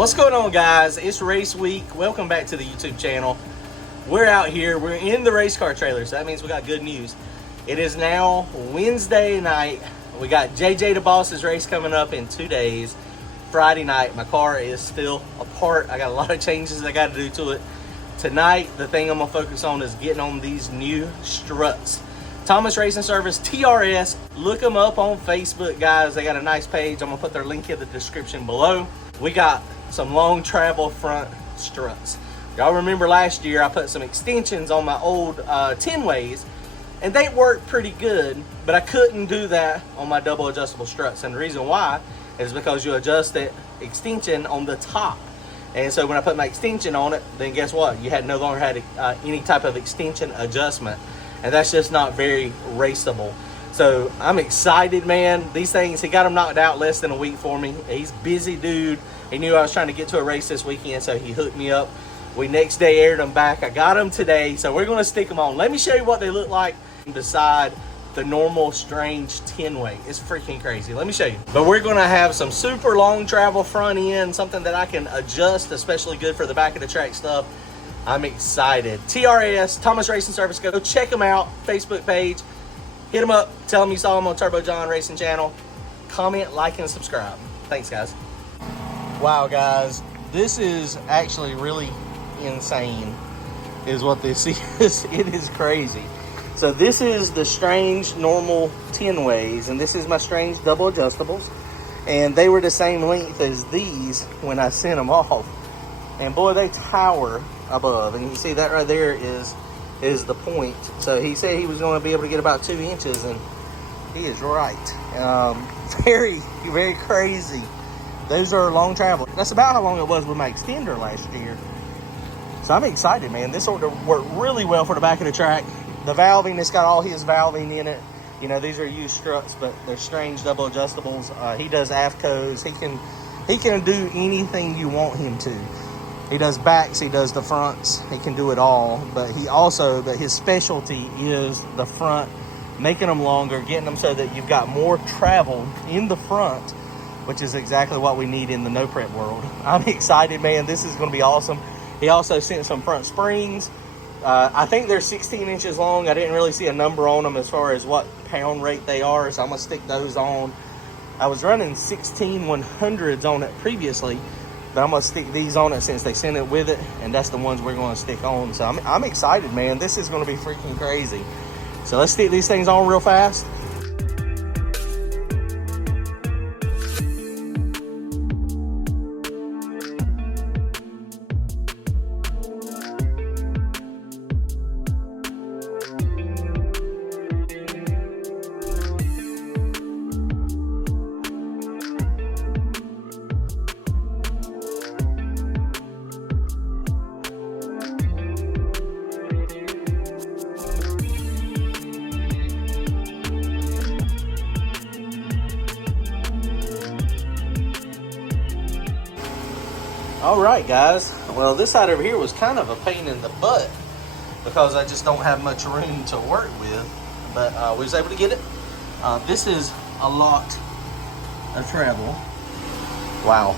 What's going on, guys? It's race week. Welcome back to the YouTube channel. We're out here. We're in the race car trailer, so that means we got good news. It is now Wednesday night. We got JJ the Boss's race coming up in 2 days. Friday night. My car is still apart. I got a lot of changes I got to do to it. Tonight, the thing I'm going to focus on is getting on these new struts. Thomas Racing Service, TRS. Look them up on Facebook, guys. They got a nice page. I'm going to put their link in the description below. We got some long travel front struts. Y'all remember last year I put some extensions on my old 10 ways, and they worked pretty good, but I couldn't do that on my double adjustable struts. And the reason why is because you adjust that extension on the top. And so when I put my extension on it, then guess what? You had no longer had any type of extension adjustment. And that's just not very raceable. So I'm excited, man. These things, he got them knocked out less than a week for me. He's a busy dude. He knew I was trying to get to a race this weekend, so he hooked me up. We next day aired them back. I got them today, so we're gonna stick them on. Let me show you what they look like beside the normal strange 10-way. It's freaking crazy. Let me show you. But we're gonna have some super long travel front end, something that I can adjust, especially good for the back of the track stuff. I'm excited. TRS, Thomas Racing Service, go check them out. Facebook page. Hit them up. Tell them you saw them on Turbo John Racing channel. Comment, like, and subscribe. Thanks, guys. Wow, guys. This is actually really insane, is what this is. It is crazy. So this is the strange normal 10 ways, and this is my strange double adjustables. And they were the same length as these when I sent them off. And boy, they tower above. And you see that right there is the point. So he said he was going to be able to get about 2 inches, and he is right. Very, very crazy. Those are long travel. That's about how long it was with my extender last year. So I'm excited, man. This order worked really well for the back of the track. The valving, it's got all his valving in it. You know, these are used struts, but they're strange double adjustables. He does AFCOs. He can do anything you want him to. He does backs, he does the fronts, he can do it all. But his specialty is the front, making them longer, getting them so that you've got more travel in the front, which is exactly what we need in the no prep world. I'm excited, man. This is going to be awesome. He also sent some front springs. I think they're 16 inches long. I didn't really see a number on them as far as what pound rate they are, so I'm going to stick those on. I was running 16 100s on it previously, but I'm going to stick these on it since they sent it with it, and that's the ones we're going to stick on. So I'm excited, man. This is going to be freaking crazy. So let's stick these things on real fast. All right, guys. Well, this side over here was kind of a pain in the butt because I just don't have much room to work with, but we was able to get it. This is a lot of travel. Wow.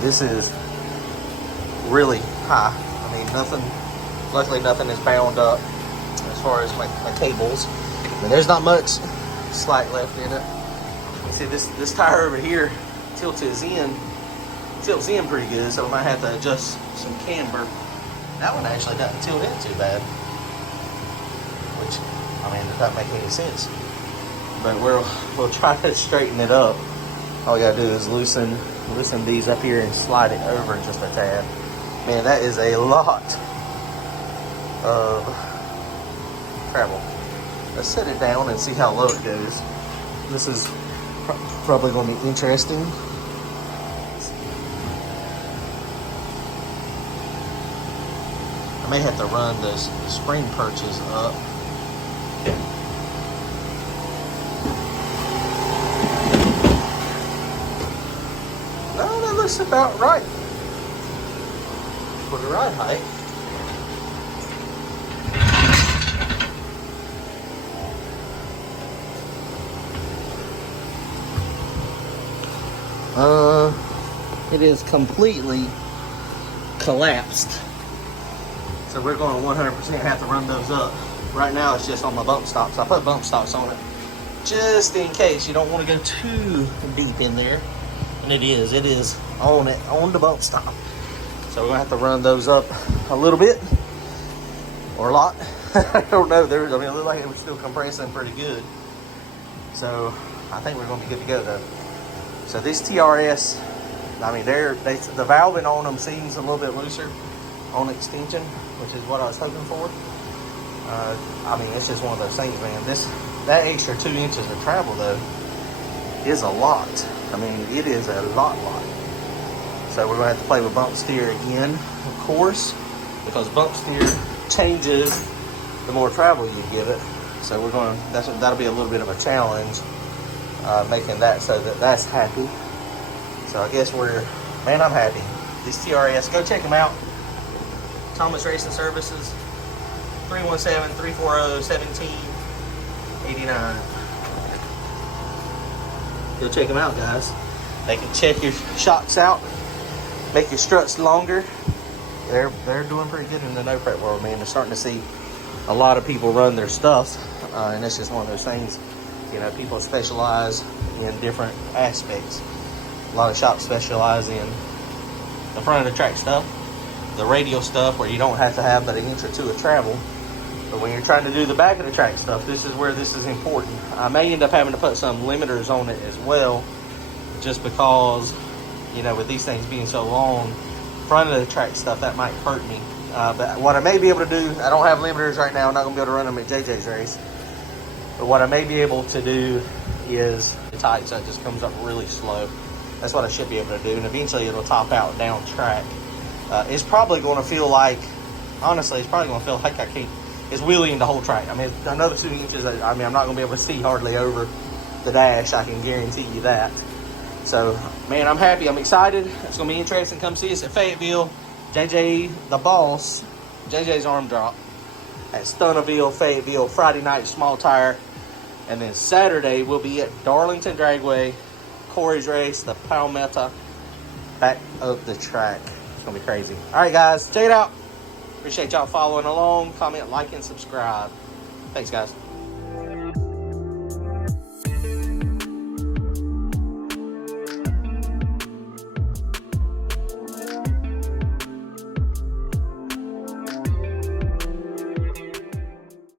This is really high. I mean, luckily nothing is bound up as far as my cables. And there's not much slack left in it. You see this tire over here tilts in pretty good, so we might have to adjust some camber. That one actually doesn't tilt in too bad, which, I mean, it doesn't make any sense. But we'll try to straighten it up. All we gotta do is loosen these up here and slide it over just a tad. Man, that is a lot of travel. Let's set it down and see how low it goes. This is probably going to be interesting. I may have to run the spring perches up. No, that looks about right for the ride height. it is completely collapsed. So we're going to 100% have to run those up. Right now it's just on my bump stops. I put bump stops on it just in case you don't want to go too deep in there. And it is on it, on the bump stop. So we're gonna have to run those up a little bit or a lot. I don't know. It looked like it was still compressing pretty good. So I think we're gonna be good to go though. So these TRS, I mean, the valving on them seems a little bit looser on extension, which is what I was hoping for. I mean, it's just one of those things, man. That extra 2 inches of travel though is a lot. I mean, it is a lot. So we're gonna have to play with bump steer again, of course, because bump steer changes the more travel you give it. So that'll be a little bit of a challenge, making that so that's happy. So I guess I'm happy. These TRS, go check them out. Thomas Racing Services, 317-340-1789. Go check them out, guys. They can check your shocks out, make your struts longer. They're doing pretty good in the no prep world, man. They're starting to see a lot of people run their stuff, and it's just one of those things. You know, people specialize in different aspects. A lot of shops specialize in the front of the track stuff, the radial stuff where you don't have to have but an inch or two of travel. But when you're trying to do the back of the track stuff, this is where this is important. I may end up having to put some limiters on it as well, just because, you know, with these things being so long, front of the track stuff, that might hurt me. But what I may be able to do, I don't have limiters right now. I'm not going to be able to run them at JJ's race. But what I may be able to do is tight, so it just comes up really slow. That's what I should be able to do. And eventually it'll top out down track. It's probably going to feel like, honestly, it's probably going to feel like it's wheeling the whole track. I mean, another 2 inches, I mean, I'm not going to be able to see hardly over the dash. I can guarantee you that. So, man, I'm happy. I'm excited. It's going to be interesting. Come see us at Fayetteville. JJ, the boss, JJ's arm drop at Stunnerville, Fayetteville, Friday night, small tire. And then Saturday, we'll be at Darlington Dragway, Corey's race, the Palmetto, back of the track. It's going to be crazy. All right, guys, check it out. Appreciate y'all following along. Comment, like, and subscribe. Thanks, guys.